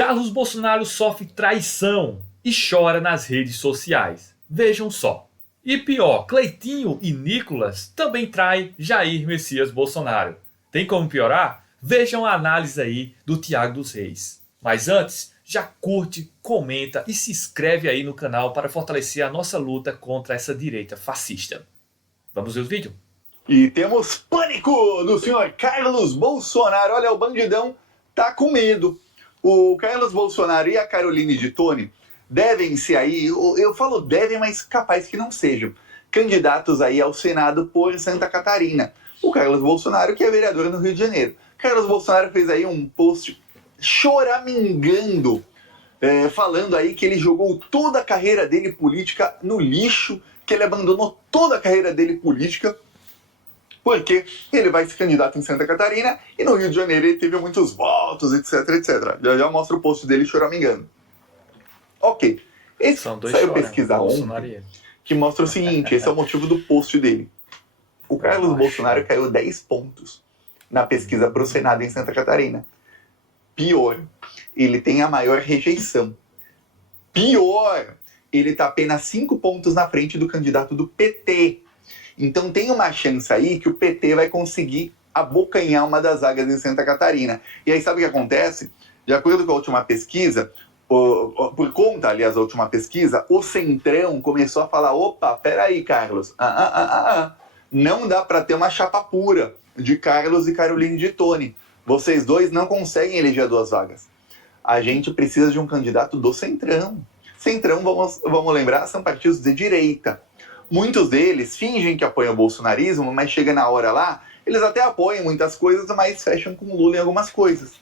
Carlos Bolsonaro sofre traição e chora nas redes sociais. Vejam só. E pior, Cleitinho e Nicolas também traem Jair Messias Bolsonaro. Tem como piorar? Vejam a análise aí do Thiago dos Reis. Mas antes, já curte, comenta e se inscreve aí no canal para fortalecer a nossa luta contra essa direita fascista. Vamos ver o vídeo? E temos pânico do senhor Carlos Bolsonaro. Olha, o bandidão tá com medo. O Carlos Bolsonaro e a Caroline de Toni devem ser aí, eu falo devem, mas capaz que não sejam, candidatos aí ao Senado por Santa Catarina. O Carlos Bolsonaro, que é vereador no Rio de Janeiro. Carlos Bolsonaro fez aí um post choramingando, falando aí que ele jogou toda a carreira dele política no lixo, que ele abandonou toda a carreira dele política, porque ele vai ser candidato em Santa Catarina e no Rio de Janeiro ele teve muitos votos, etc, etc. Já mostra o post dele choramingando. Ok. Esse saiu pesquisa ontem, que mostra o seguinte, esse é o motivo do post dele. O Carlos Bolsonaro caiu 10 pontos na pesquisa para o Senado em Santa Catarina. Pior, ele tem a maior rejeição. Pior, ele está apenas 5 pontos na frente do candidato do PT. Então tem uma chance aí que o PT vai conseguir abocanhar uma das vagas em Santa Catarina. E aí sabe o que acontece? De acordo com a última pesquisa, por conta, aliás, da última pesquisa, o Centrão começou a falar, opa, peraí, Carlos, não dá para ter uma chapa pura de Carlos e Caroline de Toni. Vocês dois não conseguem eleger 2 vagas. A gente precisa de um candidato do Centrão. Centrão, vamos lembrar, são partidos de direita. Muitos deles fingem que apoiam o bolsonarismo, mas chega na hora lá, eles até apoiam muitas coisas, mas fecham com o Lula em algumas coisas.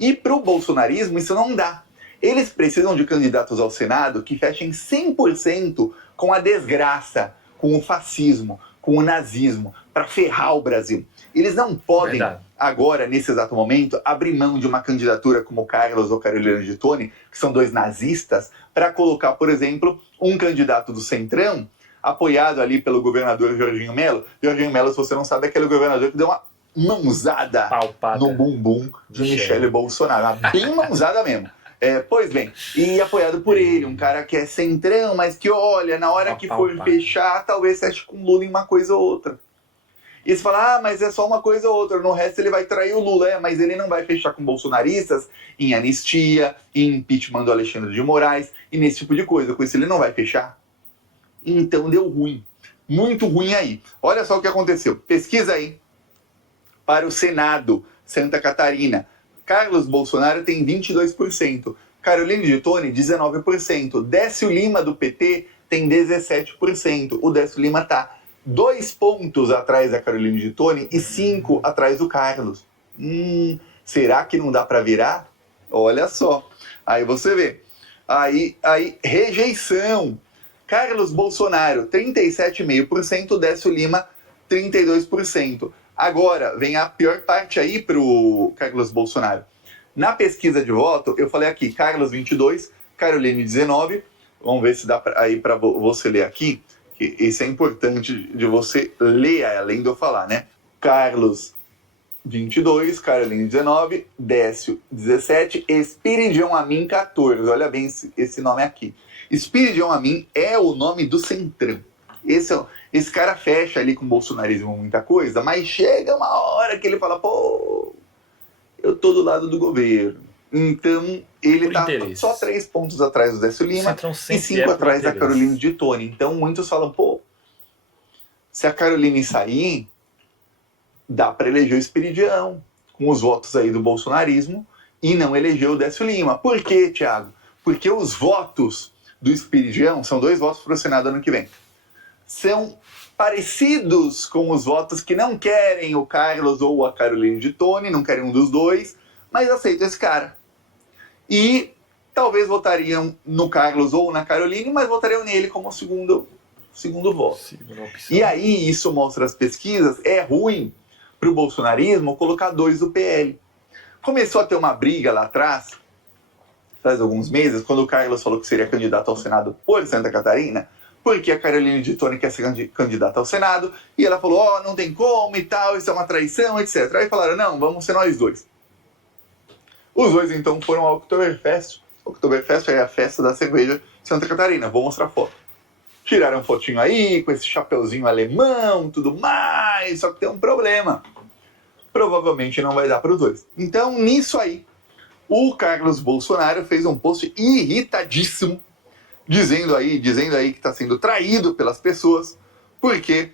E para o bolsonarismo isso não dá. Eles precisam de candidatos ao Senado que fechem 100% com a desgraça, com o fascismo, com o nazismo, para ferrar o Brasil. Eles não podem, agora, nesse exato momento, abrir mão de uma candidatura como Carlos ou Caroline de Toni, que são 2 nazistas, para colocar, por exemplo, um candidato do Centrão, apoiado ali pelo governador Jorginho Melo. Jorginho Melo, se você não sabe, é aquele governador que deu uma mãozada no bumbum de Michele Bolsonaro. Uma bem mãozada mesmo. Pois bem, e apoiado por ele, um cara que é centrão, mas que olha, na hora que for fechar, talvez feche com o Lula em uma coisa ou outra. E você fala, mas é só uma coisa ou outra, no resto ele vai trair o Lula, mas ele não vai fechar com bolsonaristas em anistia, em impeachment do Alexandre de Moraes, e nesse tipo de coisa, com isso ele não vai fechar. Então deu ruim, muito ruim aí. Olha só o que aconteceu, pesquisa aí, para o Senado, Santa Catarina. Carlos Bolsonaro tem 22%, Caroline de Toni 19%, Décio Lima do PT tem 17%. O Décio Lima está 2 pontos atrás da Caroline de Toni e 5 atrás do Carlos. Será que não dá para virar? Olha só, aí você vê. Aí rejeição. Carlos Bolsonaro 37,5%, Décio Lima 32%. Agora, vem a pior parte aí pro Carlos Bolsonaro. Na pesquisa de voto, eu falei aqui, Carlos 22, Caroline 19. Vamos ver se dá aí para você ler aqui, que isso é importante de você ler, além de eu falar, né? Carlos 22, Caroline 19, Décio 17, Espiridion Amin 14. Olha bem esse nome aqui. Espiridion Amin é o nome do Centrão. Esse cara fecha ali com o bolsonarismo muita coisa, mas chega uma hora que ele fala, pô, eu tô do lado do governo. Então, ele tá só 3 pontos atrás do Décio Lima e 5 atrás da Caroline de Toni. Então, muitos falam, pô, se a Caroline sair, dá para eleger o Espiridião, com os votos aí do bolsonarismo, e não eleger o Décio Lima. Por quê, Thiago? Porque os votos do Espiridião são 2 votos para o Senado ano que vem. São parecidos com os votos que não querem o Carlos ou a Caroline de Toni, não querem um dos dois, mas aceitam esse cara. E talvez votariam no Carlos ou na Caroline, mas votariam nele como segundo voto. E aí, isso mostra as pesquisas, é ruim para o bolsonarismo colocar 2 do PL. Começou a ter uma briga lá atrás, faz alguns meses, quando o Carlos falou que seria candidato ao Senado por Santa Catarina, porque a Caroline de Toni quer ser candidata ao Senado, e ela falou, não tem como e tal, isso é uma traição, etc. Aí falaram, não, vamos ser nós 2. Os dois então foram ao Oktoberfest. O Oktoberfest é a festa da cerveja de Santa Catarina. Vou mostrar foto. Tiraram um fotinho aí, com esse chapeuzinho alemão, tudo mais, só que tem um problema. Provavelmente não vai dar para os dois. Então, nisso aí, o Carlos Bolsonaro fez um post irritadíssimo, dizendo aí que está sendo traído pelas pessoas, porque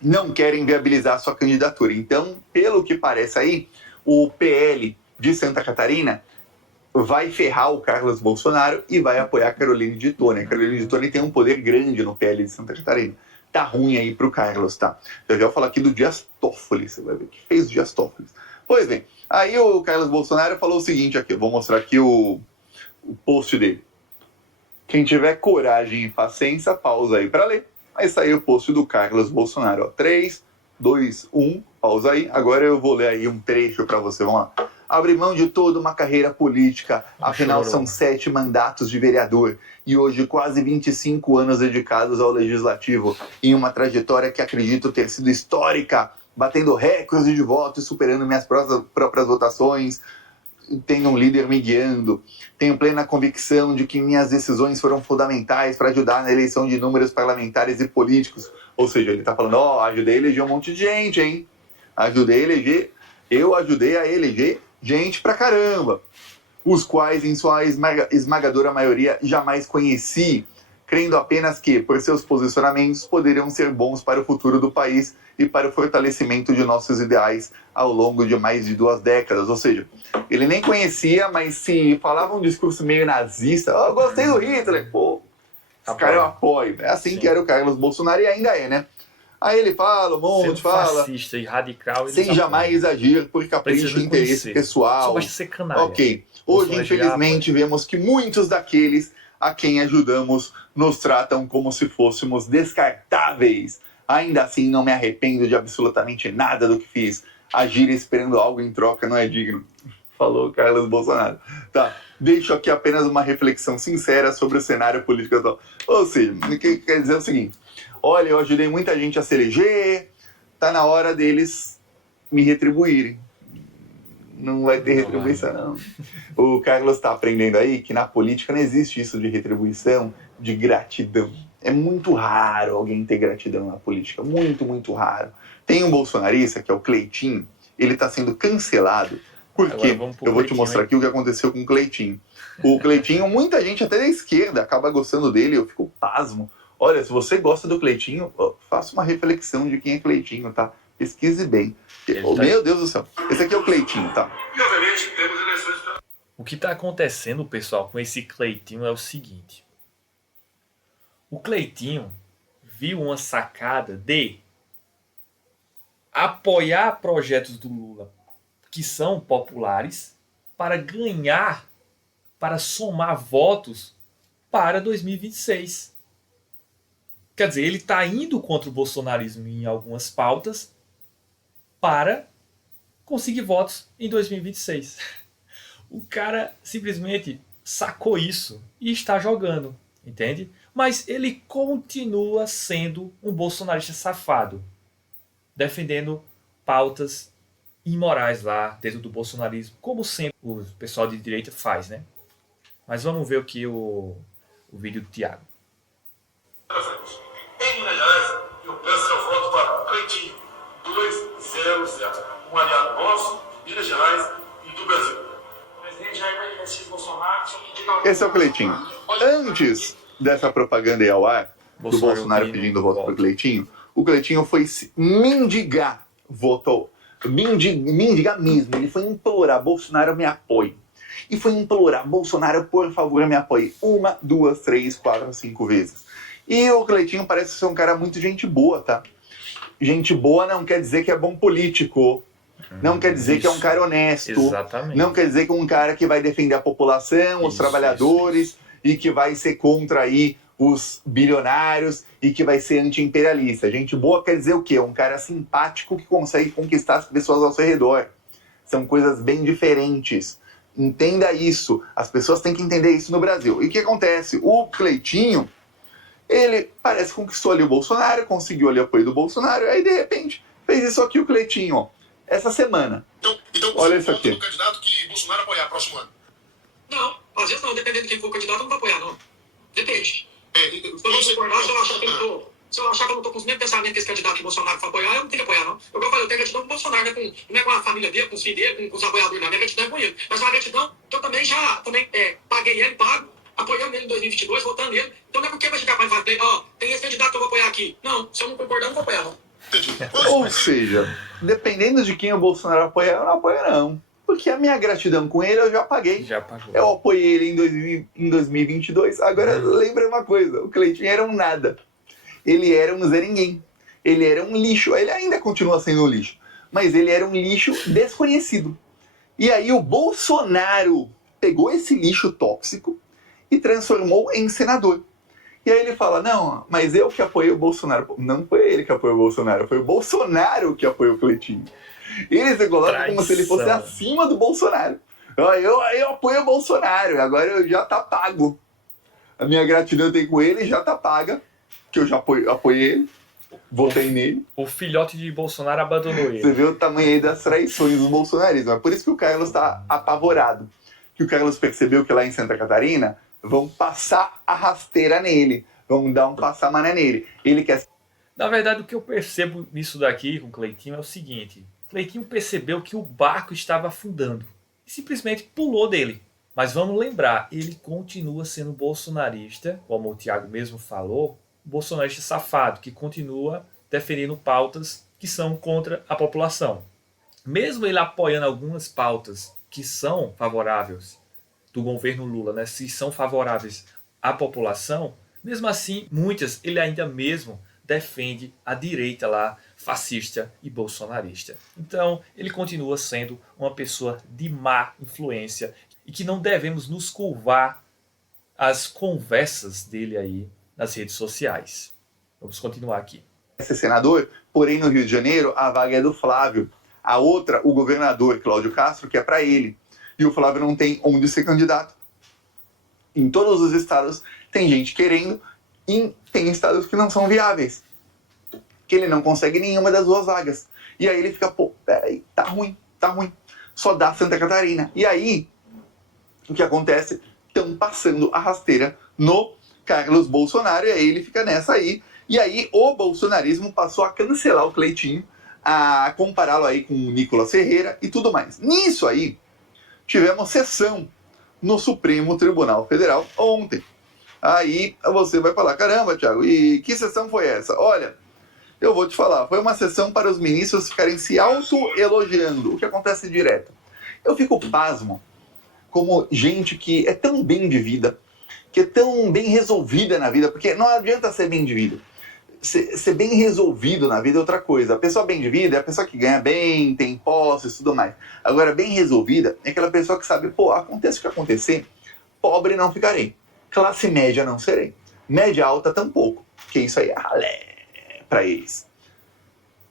não querem viabilizar sua candidatura. Então, pelo que parece aí, o PL de Santa Catarina vai ferrar o Carlos Bolsonaro e vai apoiar a Caroline de Tone. A Caroline de Tone tem um poder grande no PL de Santa Catarina. Tá ruim aí pro Carlos, tá? Eu já vou falar aqui do Dias Toffoli, você vai ver o que fez o Dias Toffoli. Pois bem, aí o Carlos Bolsonaro falou o seguinte aqui, eu vou mostrar aqui o post dele. Quem tiver coragem e paciência, pausa aí para ler. Aí saiu o post do Carlos Bolsonaro, ó. 3, 2, 1, pausa aí. Agora eu vou ler aí um trecho para você, vamos lá. Abre mão de toda uma carreira política, afinal são 7 mandatos de vereador e hoje quase 25 anos dedicados ao legislativo, em uma trajetória que acredito ter sido histórica, batendo recordes de votos, superando minhas próprias votações. Tenho um líder me guiando, tenho plena convicção de que minhas decisões foram fundamentais para ajudar na eleição de inúmeros parlamentares e políticos. Ou seja, ele está falando, ajudei a eleger um monte de gente, hein? Eu ajudei a eleger gente pra caramba, os quais em sua esmagadora maioria jamais conheci, crendo apenas que, por seus posicionamentos, poderiam ser bons para o futuro do país e para o fortalecimento de nossos ideais ao longo de mais de 2 décadas. Ou seja, ele nem conhecia, mas se falava um discurso meio nazista, eu gostei do Hitler, pô, esse cara eu apoio. É assim que era o Carlos Bolsonaro e ainda é, né? Aí ele fala, um monte, fala, fascista e radical, sem jamais agir por capricho e interesse pessoal. Só basta ser canalha. Ok. Hoje, infelizmente, vemos que muitos daqueles a quem ajudamos nos tratam como se fôssemos descartáveis. Ainda assim, não me arrependo de absolutamente nada do que fiz. Agir esperando algo em troca não é digno. Falou Carlos Bolsonaro. Tá. Deixo aqui apenas uma reflexão sincera sobre o cenário político atual. Ou seja, o que quer dizer é o seguinte. Olha, eu ajudei muita gente a se eleger, tá na hora deles me retribuírem. Não vai ter retribuição, não. O Carlos está aprendendo aí que na política não existe isso de retribuição, de gratidão. É muito raro alguém ter gratidão na política, muito, muito raro. Tem um bolsonarista, que é o Cleitinho, ele está sendo cancelado, porque eu vou te mostrar aqui o que aconteceu com o Cleitinho. O Cleitinho, muita gente até da esquerda acaba gostando dele, eu fico pasmo. Olha, se você gosta do Cleitinho, faça uma reflexão de quem é Cleitinho, tá? Pesquise bem. Meu Deus do céu. Esse aqui é o Cleitinho, tá? E obviamente temos eleições. O que está acontecendo, pessoal, com esse Cleitinho é o seguinte. O Cleitinho viu uma sacada de apoiar projetos do Lula que são populares para ganhar, para somar votos para 2026. Quer dizer, ele está indo contra o bolsonarismo em algumas pautas para conseguir votos em 2026. O cara simplesmente sacou isso e está jogando, entende? Mas ele continua sendo um bolsonarista safado, defendendo pautas imorais lá dentro do bolsonarismo, como sempre o pessoal de direita faz, né? Mas vamos ver o que o vídeo do Thiago. Em Minas Gerais, eu peço seu voto para Cleitinho 200, um aliado nosso, Minas Gerais e do Brasil. Presidente Jair Messias Bolsonaro. Esse é o Cleitinho. Antes dessa propaganda aí ao ar, do Bolsonaro pedindo voto para o Cleitinho foi mendigar voto. Mendigar mesmo. Ele foi implorar, Bolsonaro me apoie. E foi implorar, Bolsonaro, por favor, me apoie. 1, 2, 3, 4, 5 vezes. E o Cleitinho parece ser um cara muito gente boa, tá? Gente boa não quer dizer que é bom político. Não quer dizer que é um cara honesto. Exatamente. Não quer dizer que é um cara que vai defender a população, os trabalhadores, e que vai ser contra aí os bilionários e que vai ser anti-imperialista. Gente boa quer dizer o quê? Um cara simpático que consegue conquistar as pessoas ao seu redor. São coisas bem diferentes. Entenda isso. As pessoas têm que entender isso no Brasil. E o que acontece? O Cleitinho, ele parece que conquistou ali o Bolsonaro, conseguiu ali o apoio do Bolsonaro, aí de repente fez isso aqui o Cleitinho, ó. essa semana. Então Olha você isso aqui. vota no candidato que Bolsonaro apoiar próximo ano? Não, às vezes não, dependendo de quem for o candidato, eu não vou apoiar, não. Depende. Se eu não Você- concordar, se eu achar que eu não tô com os mesmos pensamentos que esse candidato que o Bolsonaro for apoiar, eu não tenho que apoiar, não. Eu falei, eu tenho gratidão com o Bolsonaro, não é com a família dele, com os filhos dele, com os apoiadores, não. Minha gratidão é com ele. Mas uma gratidão que eu também paguei ele, pago, apoiando ele em 2022, votando nele. Então não é porque vai chegar para falar, ó, tem esse candidato que eu vou apoiar aqui. Não, se eu não concordar, eu não vou apoiar, não. Entendi. Ou seja, dependendo de quem o Bolsonaro apoia, eu não apoio não. Porque a minha gratidão com ele eu já paguei. Já pagou. Eu apoiei ele em 2022. Agora, lembra uma coisa. O Cleitinho era um nada. Ele era um Zé Ninguém. Ele era um lixo. Ele ainda continua sendo um lixo. Mas ele era um lixo desconhecido. E aí o Bolsonaro pegou esse lixo tóxico e transformou em senador. E aí ele fala, não, mas eu que apoiei o Bolsonaro. Não foi ele que apoiou o Bolsonaro, foi o Bolsonaro que apoiou o Cleitinho. Ele se coloca como se ele fosse acima do Bolsonaro. Eu apoio o Bolsonaro, agora eu já tá pago. A minha gratidão tem com ele, já tá paga, que eu já apoiei ele, votei nele. O filhote de Bolsonaro abandonou ele. Você vê o tamanho aí das traições do bolsonarismo. É por isso que o Carlos tá apavorado. Que o Carlos percebeu que lá em Santa Catarina vão passar a rasteira nele, vão dar um passamané nele. Ele quer... Na verdade, o que eu percebo nisso daqui com o Cleitinho é o seguinte. Cleitinho percebeu que o barco estava afundando e simplesmente pulou dele. Mas vamos lembrar, ele continua sendo bolsonarista, como o Thiago mesmo falou, bolsonarista safado, que continua defendendo pautas que são contra a população. Mesmo ele apoiando algumas pautas que são favoráveis do governo Lula, né, se são favoráveis à população, mesmo assim, muitas ele ainda mesmo defende a direita lá, fascista e bolsonarista. Então, ele continua sendo uma pessoa de má influência e que não devemos nos curvar às conversas dele aí nas redes sociais. Vamos continuar aqui. Ser senador, porém no Rio de Janeiro a vaga é do Flávio. A outra, o governador Cláudio Castro, que é para ele. E o Flávio não tem onde ser candidato. Em todos os estados tem gente querendo e tem estados que não são viáveis. Que ele não consegue nenhuma das duas vagas. E aí ele fica, pô, peraí, tá ruim. Só dá Santa Catarina. E aí, o que acontece? Estão passando a rasteira no Carlos Bolsonaro e aí ele fica nessa aí. E aí o bolsonarismo passou a cancelar o Cleitinho, a compará-lo aí com o Nicolas Ferreira e tudo mais. Nisso aí, tivemos sessão no Supremo Tribunal Federal ontem. Aí você vai falar, caramba, Thiago, e que sessão foi essa? Olha, eu vou te falar, foi uma sessão para os ministros ficarem se auto-elogiando, o que acontece direto. Eu fico pasmo como gente que é tão bem de vida, que é tão bem resolvida na vida, porque não adianta ser bem de vida. Ser bem resolvido na vida é outra coisa. A pessoa bem de vida é a pessoa que ganha bem, tem posses e tudo mais. Agora, bem resolvida é aquela pessoa que sabe, pô, aconteça o que acontecer, pobre não ficarei. Classe média não serei. Média alta tampouco. Porque isso aí é ralé para eles.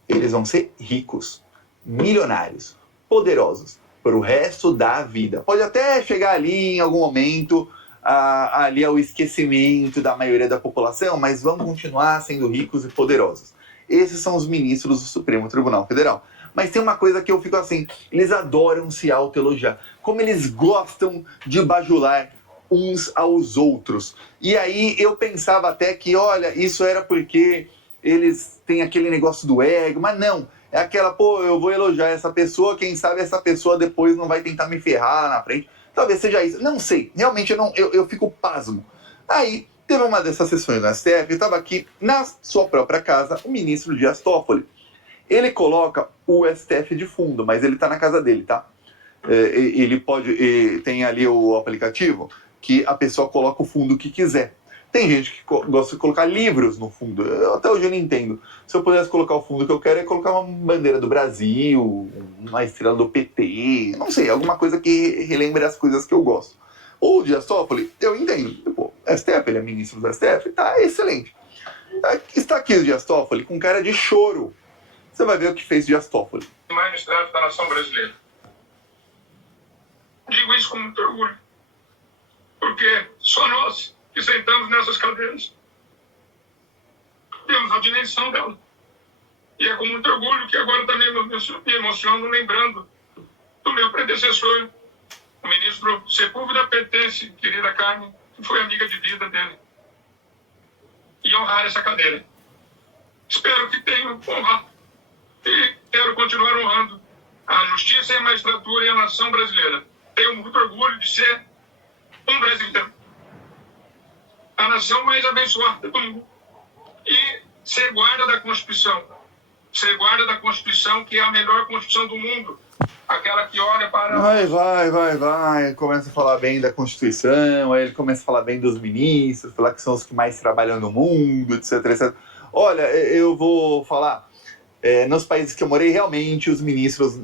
Eles vão ser ricos, milionários, poderosos, para o resto da vida. Pode até chegar ali em algum momento... ali ao esquecimento da maioria da população, mas vão continuar sendo ricos e poderosos. Esses são os ministros do Supremo Tribunal Federal. Mas tem uma coisa que eu fico assim, eles adoram se autoelogiar. Como eles gostam de bajular uns aos outros. E aí eu pensava até que, olha, isso era porque eles têm aquele negócio do ego, mas não. É aquela, pô, eu vou elogiar essa pessoa, quem sabe essa pessoa depois não vai tentar me ferrar lá na frente. Talvez seja isso. Não sei. Realmente eu fico pasmo. Aí, teve uma dessas sessões no STF, estava aqui na sua própria casa o ministro Dias Toffoli. Ele coloca o STF de fundo, mas ele está na casa dele, tá? Ele pode... tem ali o aplicativo que a pessoa coloca o fundo que quiser. Tem gente que gosta de colocar livros no fundo. Até hoje eu não entendo. Se eu pudesse colocar o fundo que eu quero é colocar uma bandeira do Brasil, uma estrela do PT, não sei, alguma coisa que relembre as coisas que eu gosto. O Dias Toffoli, eu entendo. Pô, STF, ele é ministro do STF, tá excelente. Está aqui o Dias Toffoli com cara de choro. Você vai ver o que fez o Dias Toffoli. Magistrado da nação brasileira. Digo isso com muito orgulho. Porque só nós que sentamos nessas cadeiras temos a dimensão dela. E é com muito orgulho que agora também me emociono lembrando do meu predecessor, o ministro Sepúlveda Pertence, querida Carmen, que foi amiga de vida dele, e honrar essa cadeira. Espero que tenham honrado e quero continuar honrando a justiça e a magistratura e a nação brasileira. Tenho muito orgulho de ser um brasileiro, a nação mais abençoada do mundo, e ser guarda da Constituição. Ser guarda da Constituição, que é a melhor Constituição do mundo. Aquela que olha para... Vai. Começa a falar bem da Constituição, aí ele começa a falar bem dos ministros, falar que são os que mais trabalham no mundo, etc, etc. Olha, eu vou falar, nos países que eu morei, realmente os ministros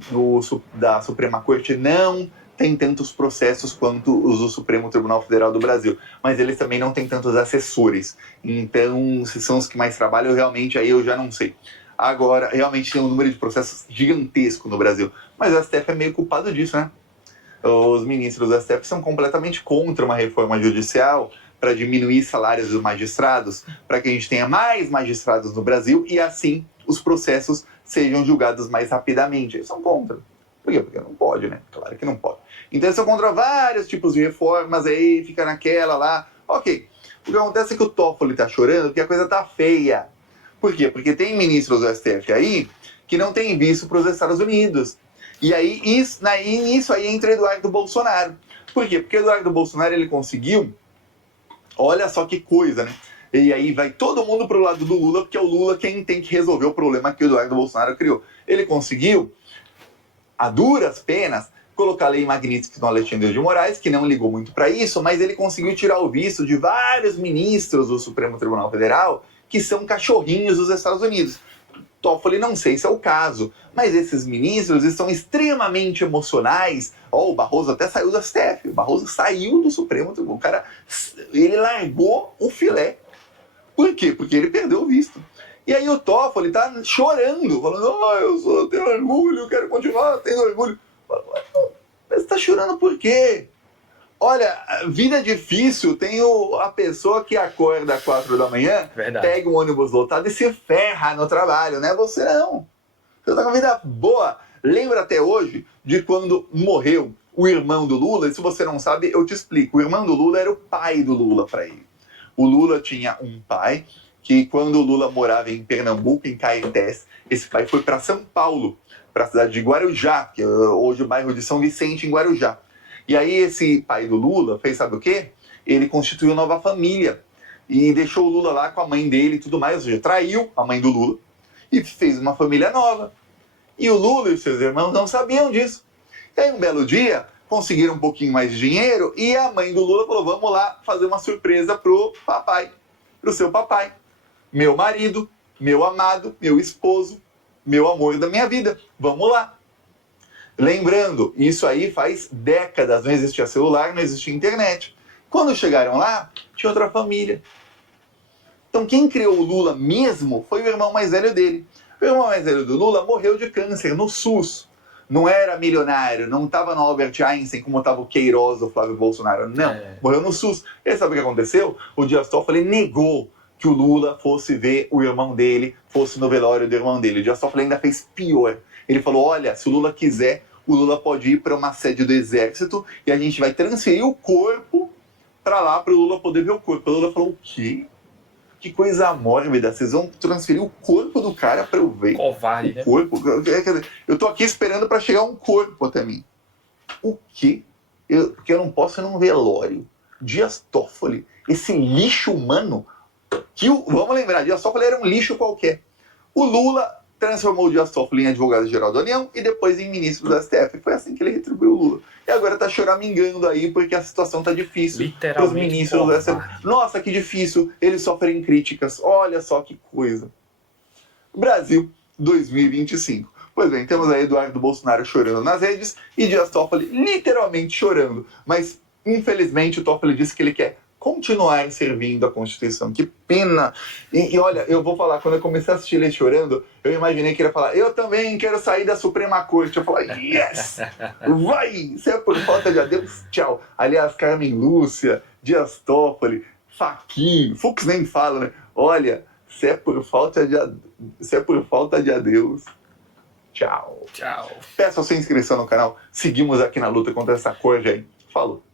da Suprema Corte não têm tantos processos quanto os do Supremo Tribunal Federal do Brasil, mas eles também não têm tantos assessores. Então, se são os que mais trabalham, realmente aí eu já não sei. Agora, realmente tem um número de processos gigantesco no Brasil. Mas o STF é meio culpado disso, né? Os ministros do STF são completamente contra uma reforma judicial para diminuir salários dos magistrados, para que a gente tenha mais magistrados no Brasil e assim os processos sejam julgados mais rapidamente. Eles são contra. Por quê? Porque não pode, né? Claro que não pode. Então eles são contra vários tipos de reformas, aí fica naquela lá. Ok. O que acontece é que o Toffoli tá chorando porque a coisa tá feia. Por quê? Porque tem ministros do STF aí que não têm visto para os Estados Unidos. E aí, nisso aí entra Eduardo Bolsonaro. Por quê? Porque Eduardo Bolsonaro, ele conseguiu, olha só que coisa, né? E aí vai todo mundo pro lado do Lula, porque é o Lula quem tem que resolver o problema que o Eduardo Bolsonaro criou. Ele conseguiu, a duras penas, colocar a lei Magnitsky no Alexandre de Moraes, que não ligou muito para isso, mas ele conseguiu tirar o visto de vários ministros do Supremo Tribunal Federal que são cachorrinhos dos Estados Unidos. Toffoli, não sei se é o caso, mas esses ministros estão extremamente emocionais. O Barroso até saiu do STF, o Barroso saiu do Supremo Tribunal. O cara, ele largou o filé. Por quê? Porque ele perdeu o visto. E aí o Toffoli tá chorando, falando, eu tenho orgulho, quero continuar tendo orgulho. Mas você tá chorando por quê? Olha, vida difícil, tem a pessoa que acorda às 4 da manhã, Verdade. pega um ônibus lotado e se ferra no trabalho, né? Você não. Você tá com vida boa. Lembra até hoje de quando morreu o irmão do Lula? E se você não sabe, eu te explico. O irmão do Lula era o pai do Lula para ele. O Lula tinha um pai que, quando o Lula morava em Pernambuco, em Caetés, esse pai foi para São Paulo, para a cidade de Guarujá, que é hoje o bairro de São Vicente, em Guarujá. E aí esse pai do Lula fez sabe o quê? Ele constituiu nova família e deixou o Lula lá com a mãe dele e tudo mais, ou seja, traiu a mãe do Lula e fez uma família nova. E o Lula e os seus irmãos não sabiam disso. E aí um belo dia conseguiram um pouquinho mais de dinheiro e a mãe do Lula falou, vamos lá fazer uma surpresa pro papai, pro seu papai. Meu marido, meu amado, meu esposo, meu amor da minha vida. Vamos lá. Lembrando, isso aí faz décadas, não existia celular, não existia internet. Quando chegaram lá, tinha outra família. Então quem criou o Lula mesmo foi o irmão mais velho dele. O irmão mais velho do Lula morreu de câncer no SUS. Não era milionário, não estava no Albert Einstein como estava o Queiroz ou Flávio Bolsonaro. Não, morreu no SUS. E aí sabe o que aconteceu? O Dias Toffoli negou que o Lula fosse ver o irmão dele, fosse no velório do irmão dele. O Dias Toffoli ainda fez pior. Ele falou, olha, se o Lula quiser, o Lula pode ir para uma sede do Exército e a gente vai transferir o corpo para lá para o Lula poder ver o corpo. O Lula falou, o quê? Que coisa mórbida, vocês vão transferir o corpo do cara para eu ver Covarde, o corpo? Eu tô aqui esperando para chegar um corpo até mim. O quê? Porque eu não posso ir num velório. Dias Toffoli, esse lixo humano, vamos lembrar, Dias Toffoli era um lixo qualquer. O Lula transformou o Dias Toffoli em advogado-geral da União e depois em ministro do STF. Foi assim que ele retribuiu o Lula. E agora tá choramingando aí porque a situação tá difícil para os ministros do STF. Nossa, que difícil, eles sofrem críticas. Olha só que coisa. Brasil 2025. Pois bem, temos aí Eduardo Bolsonaro chorando nas redes e Dias Toffoli literalmente chorando. Mas, infelizmente, o Toffoli disse que ele quer continuar servindo a Constituição. Que pena! E olha, eu vou falar, quando eu comecei a assistir ele chorando, eu imaginei que ele ia falar, eu também quero sair da Suprema Corte. Eu falei, yes! Vai! Se é por falta de adeus, tchau. Aliás, Carmen Lúcia, Dias Toffoli, Fachin, Fux nem fala, né? Olha, Se é por falta de adeus, tchau. Tchau. Peça a sua inscrição no canal. Seguimos aqui na luta contra essa corja aí. Falou.